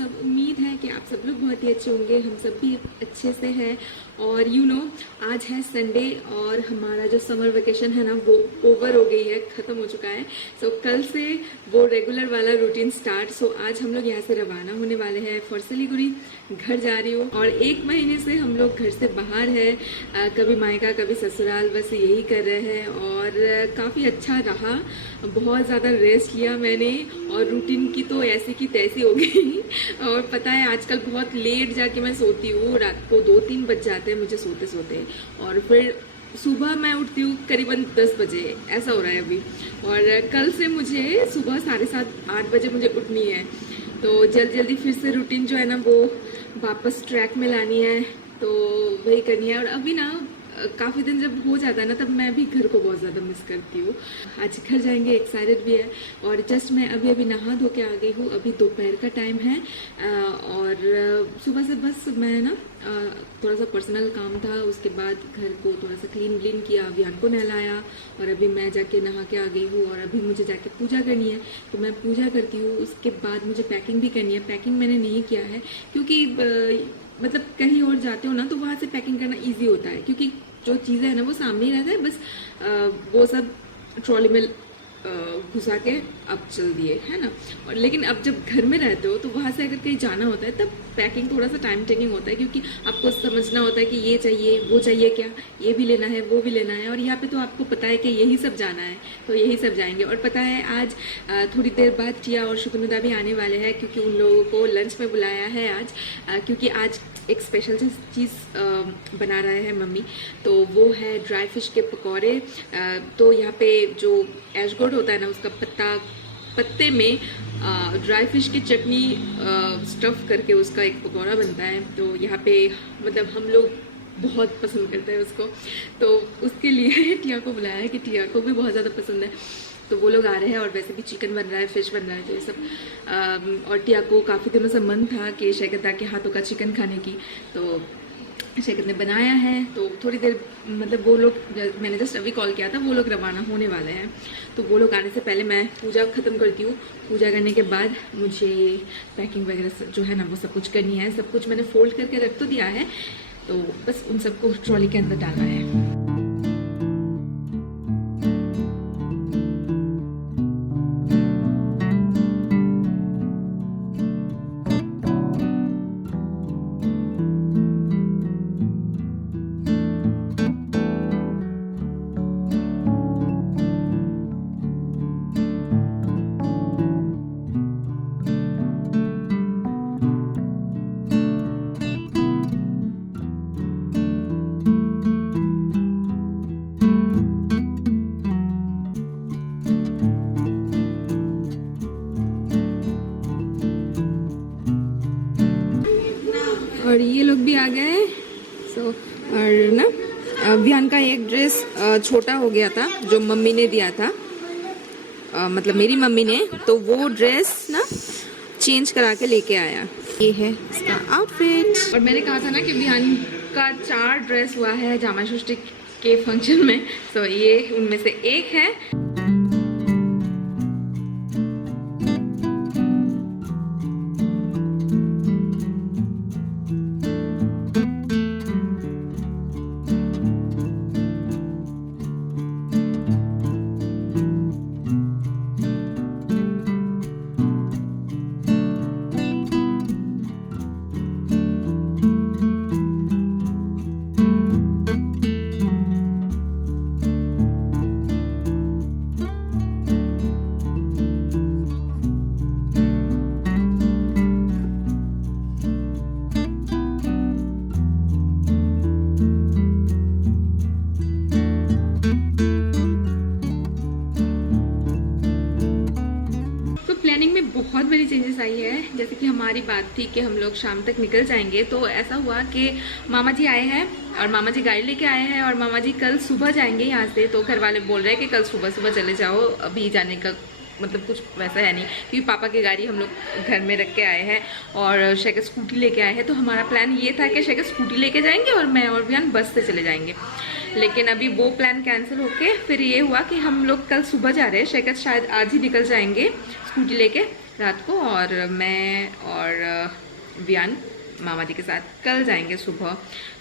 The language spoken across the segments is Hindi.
सब? उम्मीद है कि आप सब लोग बहुत ही अच्छे होंगे, हम सब भी अच्छे से हैं। और आज है संडे और हमारा जो समर वेकेशन है ना वो ओवर हो गई है, ख़त्म हो चुका है। सो कल से वो रेगुलर वाला रूटीन स्टार्ट। सो आज हम लोग यहाँ से रवाना होने वाले हैं फॉर सिलीगुड़ी। घर जा रही हूँ और 1 महीने से हम लोग घर से बाहर है, कभी मायका कभी ससुराल, बस यही कर रहे हैं। और काफ़ी अच्छा रहा, बहुत ज़्यादा रेस्ट लिया मैंने और रूटीन की तो ऐसी की तैसी हो गई। और पता है आजकल बहुत लेट जाके मैं सोती हूँ, रात को 2-3 बज जाते हैं मुझे सोते सोते, और फिर सुबह मैं उठती हूँ करीबन 10 बजे, ऐसा हो रहा है अभी। और कल से मुझे सुबह 7:30-8 बजे मुझे उठनी है, तो जल्दी फिर से रूटीन जो है ना वो वापस ट्रैक में लानी है, तो वही करनी है। और अभी ना काफ़ी दिन जब हो जाता है ना तब मैं भी घर को बहुत ज़्यादा मिस करती हूँ। आज घर जाएंगे, एक्साइटेड भी है। और जस्ट मैं अभी नहा धो के आ गई हूँ, अभी दोपहर का टाइम है। और सुबह से बस मैं ना थोड़ा सा पर्सनल काम था, उसके बाद घर को थोड़ा सा क्लीन किया, अभियान को नहलाया और अभी मैं जाके नहा के आ गई हूँ। और अभी मुझे जाके पूजा करनी है, तो मैं पूजा करती हूँ। उसके बाद मुझे पैकिंग भी करनी है। पैकिंग मैंने नहीं किया है क्योंकि मतलब कहीं और जाते हो ना तो वहाँ से पैकिंग करना ईजी होता है, क्योंकि जो चीज़ें है ना वो सामने ही रहता है, बस वो सब ट्रॉली में घुसा के अब चल दिए, है ना। और लेकिन अब जब घर में रहते हो तो वहाँ से अगर कहीं जाना होता है तब पैकिंग थोड़ा सा टाइम टेकिंग होता है, क्योंकि आपको समझना होता है कि ये चाहिए वो चाहिए, क्या ये भी लेना है वो भी लेना है। और यहाँ पे तो आपको पता है कि यही सब जाना है तो यही सब जाएंगे। और पता है आज थोड़ी देर बाद टिया और शुकनुदा भी आने वाले हैं, क्योंकि उन लोगों को लंच में बुलाया है आज, क्योंकि आज एक स्पेशल चीज़ बना रहे हैं मम्मी, तो वो है ड्राई फिश के पकौड़े। तो यहाँ पे जो एशगोर्ड होता है ना उसका पत्ते में ड्राई फिश की चटनी स्टफ़ करके उसका एक पकौड़ा बनता है। तो यहाँ पे मतलब हम लोग बहुत पसंद करते हैं उसको, तो उसके लिए टिया को बुलाया है कि टिया को भी बहुत ज़्यादा पसंद है, तो वो लोग आ रहे हैं। और वैसे भी चिकन बन रहा है, फिश बन रहा है, तो ये सब। और टिया को काफ़ी दिनों से मन था कि शैकता के हाथों का चिकन खाने की, तो शैकत ने बनाया है। तो थोड़ी देर मतलब वो लोग, मैंने जस्ट अभी कॉल किया था, वो लोग रवाना होने वाले हैं, तो वो लोग आने से पहले मैं पूजा ख़त्म करती हूँ। पूजा करने के बाद मुझे पैकिंग वगैरह जो है ना वो सब कुछ करनी है। सब कुछ मैंने फोल्ड करके रख तो दिया है, तो बस उन सबको ट्रॉली के अंदर डालना है। और ये लोग भी आ गए। और ना अभियान का एक ड्रेस छोटा हो गया था जो मम्मी ने दिया था, मतलब मेरी मम्मी ने, तो वो ड्रेस ना चेंज करा के लेके आया। ये है इसका आउटफिट। और मैंने कहा था ना कि अभियान का 4 ड्रेस हुआ है जामा षष्ठी के फंक्शन में, तो ये उनमें से एक है। बहुत बड़ी चेंजेस आई है। जैसे कि हमारी बात थी कि हम लोग शाम तक निकल जाएंगे, तो ऐसा हुआ कि मामा जी आए हैं और मामा जी गाड़ी लेके आए हैं, और मामा जी कल सुबह जाएंगे यहाँ से। तो घर वाले बोल रहे हैं कि कल सुबह सुबह चले जाओ, अभी जाने का मतलब कुछ वैसा है नहीं, क्योंकि पापा की गाड़ी हम लोग घर में रख के आए हैं और शेखर स्कूटी लेके आए हैं। तो हमारा प्लान ये था कि शेखर स्कूटी लेके जाएंगे और मैं और वियान बस से चले जाएंगे। लेकिन अभी वो प्लान कैंसिल होके फिर ये हुआ कि हम लोग कल सुबह जा रहे हैं। शेखर शायद आज ही निकल जाएंगे स्कूटी लेके रात को, और मैं और वियान मामा जी के साथ कल जाएंगे सुबह।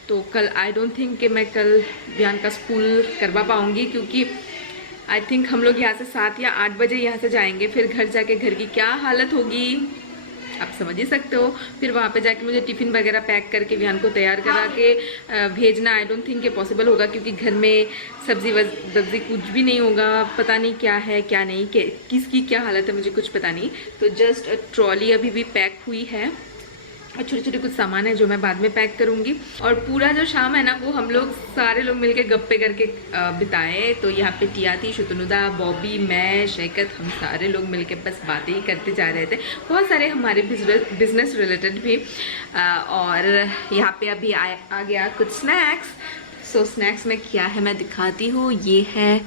तो कल आई डोंट थिंक कि मैं कल वियान का स्कूल करवा पाऊँगी, क्योंकि आई थिंक हम लोग यहाँ से 7 या 8 बजे यहाँ से जाएंगे। फिर घर जाके घर की क्या हालत होगी आप समझ ही सकते हो। फिर वहाँ पे जाके मुझे टिफ़िन वगैरह पैक करके विहान को तैयार करा के भेजना आई डोंट थिंक ये पॉसिबल होगा, क्योंकि घर में सब्जी कुछ भी नहीं होगा। पता नहीं क्या है क्या नहीं, किसकी क्या हालत है मुझे कुछ पता नहीं। तो जस्ट ट्रॉली अभी भी पैक हुई है और छोटे छोटे कुछ सामान है जो मैं बाद में पैक करूंगी। और पूरा जो शाम है ना वो हम लोग सारे लोग मिलके गप्पे करके बिताए। तो यहाँ पे टिया थी, शुतनुदा, बॉबी, मैं, शेकत, हम सारे लोग मिलके बस बातें ही करते जा रहे थे। बहुत सारे हमारे बिजनेस रिलेटेड भी। और यहाँ पे अभी आ गया कुछ स्नैक्स। सो स्नैक्स में क्या है मैं दिखाती हूँ। ये है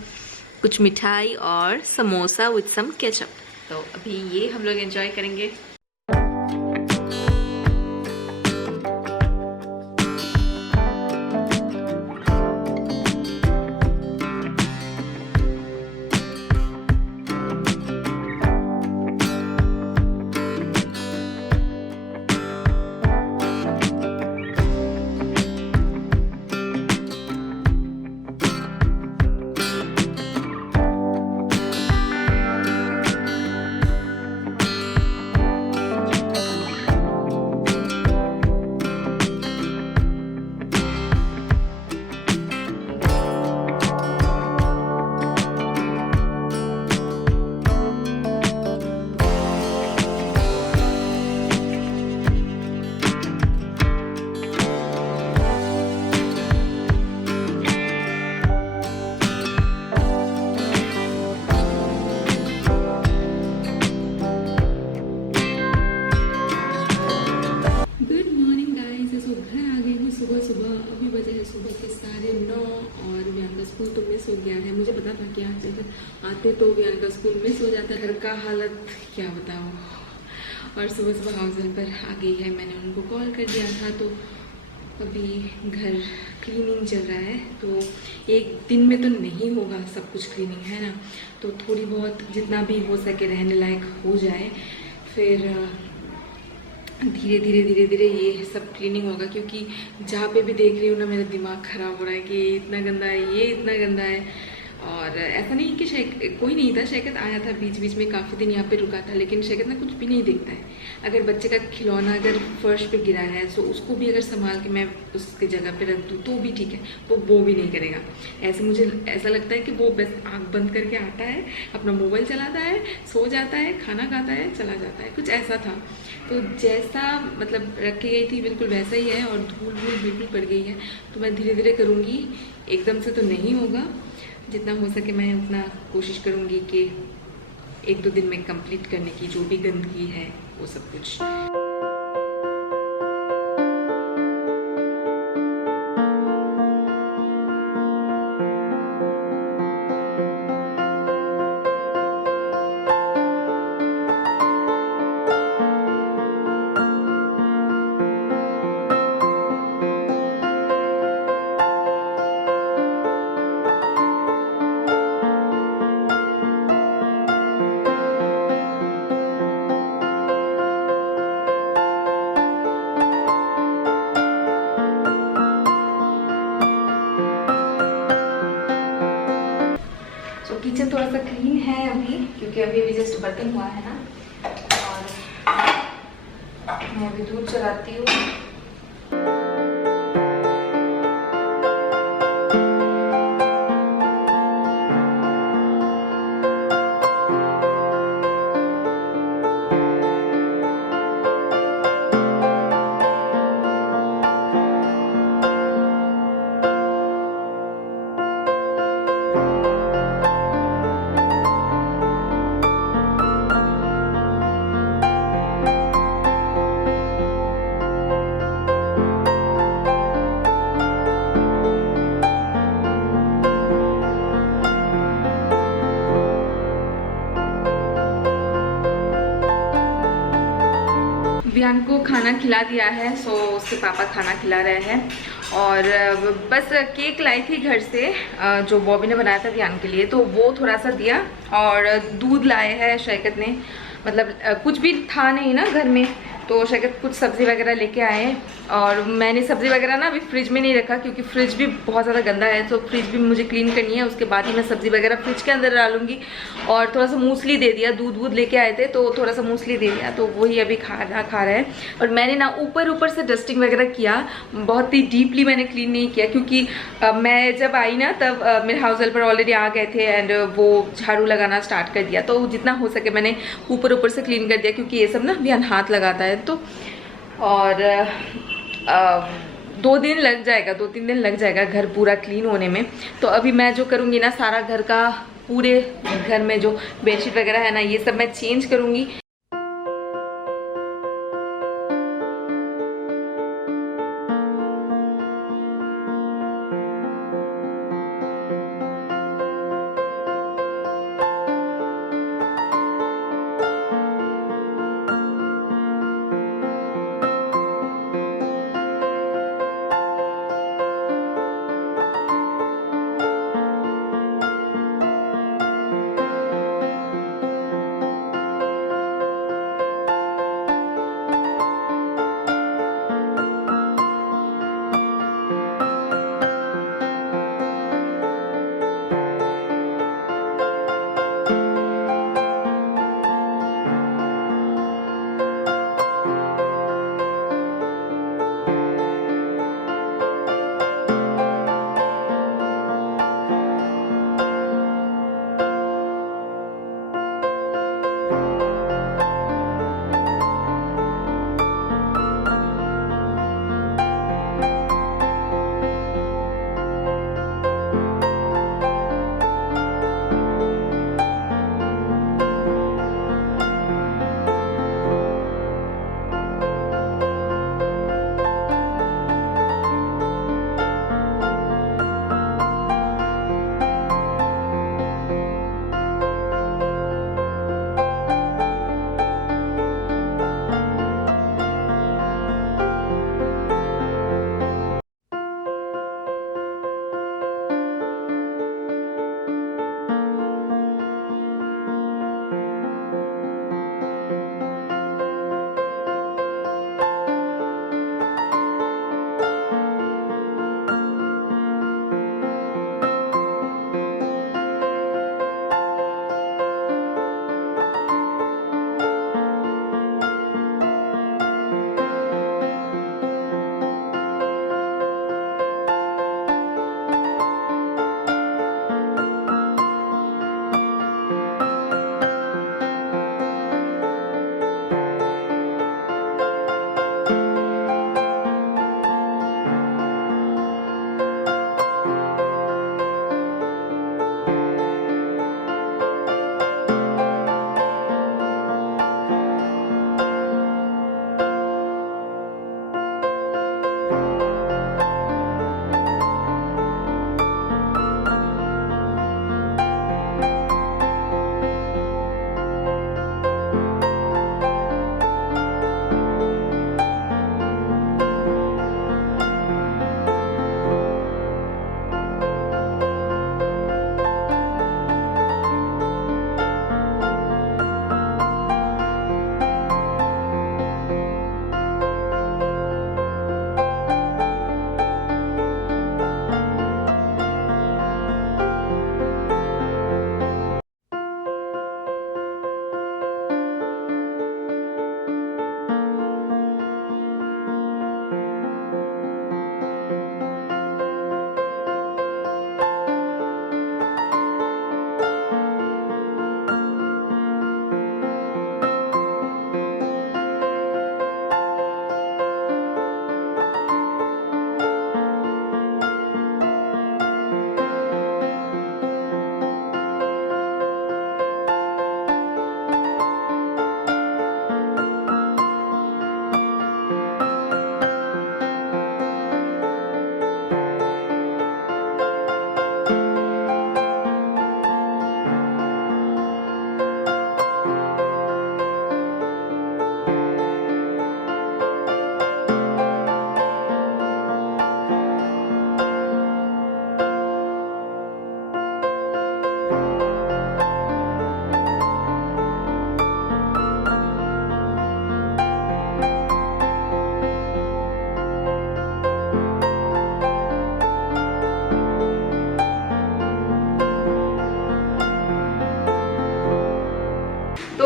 कुछ मिठाई और समोसा विथ सम केचप। तो अभी ये हम लोग एंजॉय करेंगे। हो गया है। मुझे पता था कि आज आते तो वियान का स्कूल मिस हो जाता। घर का हालत क्या बताऊँ। और सुबह सुबह हाउस पर आ गई है। मैंने उनको कॉल कर दिया था। तो अभी घर क्लीनिंग चल रहा है। तो एक दिन में तो नहीं होगा सब कुछ क्लीनिंग, है ना। तो थोड़ी बहुत जितना भी हो सके रहने लायक हो जाए, फिर धीरे धीरे ये सब क्लीनिंग होगा। क्योंकि जहाँ पे भी देख रही हूँ ना मेरा दिमाग ख़राब हो रहा है कि ये इतना गंदा है, ये इतना गंदा है। और ऐसा नहीं कि कोई नहीं था। शेकत आया था बीच बीच में, काफ़ी दिन यहाँ पे रुका था, लेकिन शेकत ना कुछ भी नहीं देखता है। अगर बच्चे का खिलौना अगर फर्श पे गिरा है तो उसको भी अगर संभाल के मैं उसके जगह पे रख दूँ तो भी ठीक है, वो भी नहीं करेगा। ऐसे मुझे ऐसा लगता है कि वो बस आँख बंद करके आता है, अपना मोबाइल चलाता है, सो जाता है, खाना खाता है, चला जाता है। कुछ ऐसा था। तो जैसा मतलब रखी गई थी बिल्कुल वैसा ही है। और धूल बिल्कुल पड़ गई है। तो मैं धीरे धीरे करूँगी, एकदम से तो नहीं होगा। जितना हो सके मैं उतना कोशिश करूँगी कि 1-2 दिन में कंप्लीट करने की, जो भी गंदगी है वो सब कुछ। किचन थोड़ा सा क्लीन है अभी, क्योंकि अभी जस्ट बर्तन हुआ है ना। और मैं अभी दूध चलाती हूँ। दियान को खाना खिला दिया है, सो उसके पापा खाना खिला रहे हैं। और बस केक लाई थी घर से, जो बॉबी ने बनाया था दियान के लिए, तो वो थोड़ा सा दिया। और दूध लाए हैं शैकत ने, मतलब कुछ भी था नहीं ना घर में, तो शायद कुछ सब्ज़ी वगैरह लेके आए हैं। और मैंने सब्ज़ी वगैरह ना अभी फ्रिज में नहीं रखा, क्योंकि फ्रिज भी बहुत ज़्यादा गंदा है, तो फ्रिज भी मुझे क्लीन करनी है, उसके बाद ही मैं सब्ज़ी वगैरह फ्रिज के अंदर डालूंगी। और थोड़ा सा मूसली दे दिया, दूध वूध लेके आए थे तो थोड़ा सा मूसली दे दिया, तो वही अभी खा रहे हैं। और मैंने ना ऊपर से डस्टिंग वगैरह किया, बहुत ही डीपली मैंने क्लीन नहीं किया, क्योंकि मैं जब आई ना तब मेरे हाउस हेल्पर ऑलरेडी आ गए थे एंड वो झाड़ू लगाना स्टार्ट कर दिया। तो जितना हो सके मैंने ऊपर से क्लीन कर दिया, क्योंकि ये सब ना अभियान हाथ लगाता है तो। और 2 दिन लग जाएगा, 2-3 दिन लग जाएगा घर पूरा क्लीन होने में। तो अभी मैं जो करूँगी ना, सारा घर का, पूरे घर में जो बेडशीट वगैरह है ना, ये सब मैं चेंज करूँगी।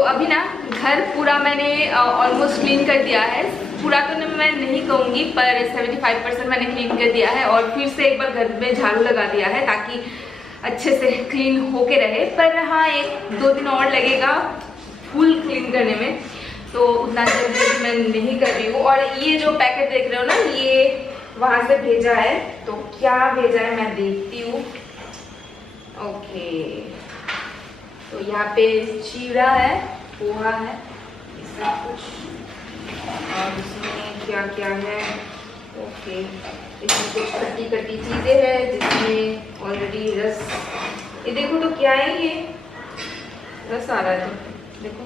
अभी ना घर पूरा मैंने ऑलमोस्ट क्लीन कर दिया है। पूरा तो मैं नहीं कहूँगी पर 75% मैंने क्लीन कर दिया है और फिर से एक बार घर में झाड़ू लगा दिया है ताकि अच्छे से क्लीन होके रहे। पर हाँ, 1-2 दिन और लगेगा फुल क्लीन करने में, तो उतना जल्दी मैं नहीं कर रही हूँ। और ये जो पैकेट देख रहे हो ना, ये वहाँ से भेजा है, तो क्या भेजा है मैं देखती हूँ। ओके, तो यहाँ पे चीड़ा है, पोहा है, सब कुछ, और इसमें क्या क्या है। ओके, इसमें कुछ खट्टी खट्टी चीज़ें हैं जिसमें ऑलरेडी रस, ये देखो तो क्या है, ये रस आ रहा है, तो देखो।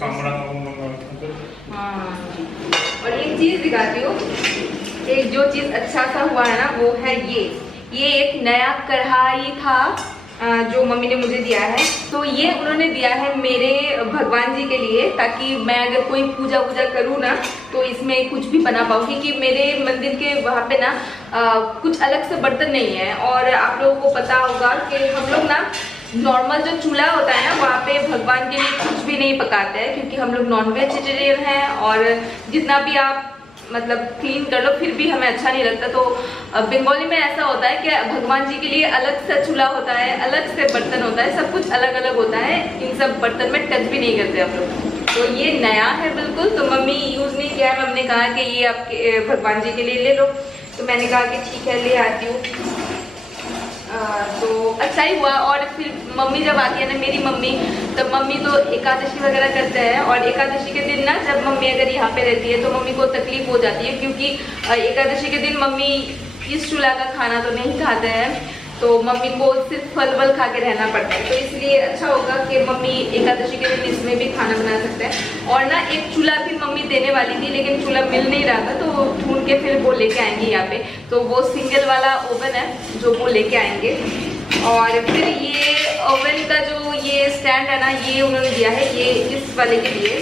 हाँ जी, और एक चीज़ दिखाती हूँ, एक जो चीज़ अच्छा सा हुआ है ना वो है ये एक नया कढ़ाई था जो मम्मी ने मुझे दिया है। तो ये उन्होंने दिया है मेरे भगवान जी के लिए, ताकि मैं अगर कोई पूजा वूजा करूँ ना तो इसमें कुछ भी बना पाऊँ, क्योंकि मेरे मंदिर के वहाँ पे ना कुछ अलग से बर्तन नहीं है। और आप लोगों को पता होगा कि हम लोग ना नॉर्मल जो चूल्हा होता है ना वहाँ पे भगवान के लिए कुछ भी नहीं पकाते हैं, क्योंकि हम लोग नॉन वेजिटेरियन हैं। और जितना भी आप मतलब क्लीन कर लो फिर भी हमें अच्छा नहीं लगता। तो बंगाली में ऐसा होता है कि भगवान जी के लिए अलग से चूल्हा होता है, अलग से बर्तन होता है, सब कुछ अलग अलग होता है। इन सब बर्तन में टच भी नहीं करते हम लोग। तो ये नया है बिल्कुल, तो मम्मी यूज़ नहीं किया है। मम्मी ने कहा कि ये आपके भगवान जी के लिए ले लो, तो मैंने कहा कि ठीक है ले आती हूँ। तो अच्छा ही हुआ। और फिर मम्मी जब आती है ना, मेरी मम्मी, तब मम्मी तो एकादशी वगैरह करते हैं। और एकादशी के दिन ना जब मम्मी अगर यहाँ पे रहती है तो मम्मी को तकलीफ हो जाती है, क्योंकि एकादशी के दिन मम्मी इस चूल्हा का खाना तो नहीं खाते हैं, तो मम्मी को सिर्फ फल वल खा के रहना पड़ता है। तो इसलिए अच्छा होगा कि मम्मी एकादशी के दिन इसमें भी खाना बना सकते हैं। और ना एक चूल्हा भी मम्मी देने वाली थी, लेकिन चूल्हा मिल नहीं रहा था, तो ढूंढ के फिर वो लेके आएंगे यहाँ पे। तो वो सिंगल वाला ओवन है जो वो लेके आएंगे। और फिर ये ओवन का जो ये स्टैंड है ना, ये उन्होंने दिया है, ये इस वाले के लिए।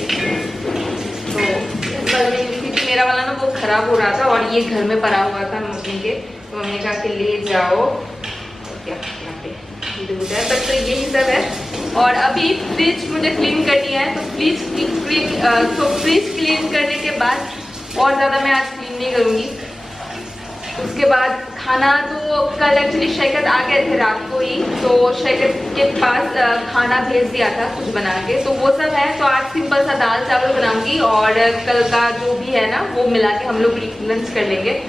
तो इस वाले में, क्योंकि मेरा वाला ना वो खराब हो रहा था और ये घर में पड़ा हुआ था मम्मी के, तो मम्मी ने कहा कि ले जाओ। क्या यहाँ पे दूध है, तब तो यही सब है। और अभी फ्रिज मुझे क्लीन करनी है, तो फ्रिज क्लीन करने के बाद और ज़्यादा मैं आज क्लीन नहीं करूँगी। उसके बाद खाना, तो कल एक्चुअली शैकत आ गए थे रात को ही, तो शैकत के पास खाना भेज दिया था कुछ बना के, तो वो सब है। तो आज सिंपल सा दाल चावल बनाऊंगी और कल का जो भी है ना वो मिला के हम लोग लंच कर लेंगे।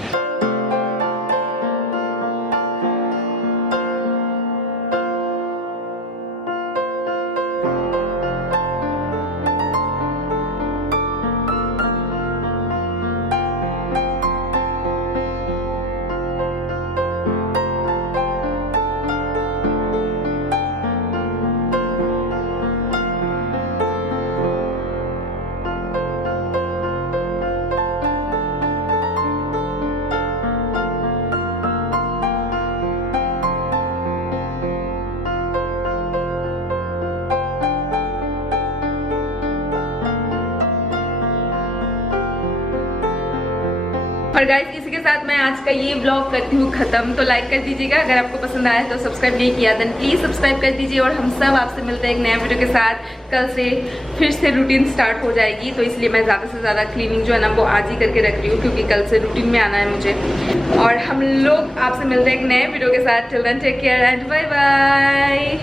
और गाइस, इसी के साथ मैं आज का ये ब्लॉग करती हूँ खत्म। तो लाइक कर दीजिएगा, अगर आपको पसंद आया तो सब्सक्राइब नहीं किया देन प्लीज़ सब्सक्राइब कर दीजिए। और हम सब आपसे मिलते हैं एक नया वीडियो के साथ। कल से फिर से रूटीन स्टार्ट हो जाएगी, तो इसलिए मैं ज़्यादा से ज़्यादा क्लीनिंग जो है ना वो आज ही करके रख रही हूँ, क्योंकि कल से रूटीन में आना है मुझे। और हम लोग आपसे मिलते हैं एक नए वीडियो के साथ। Till then take care and bye bye.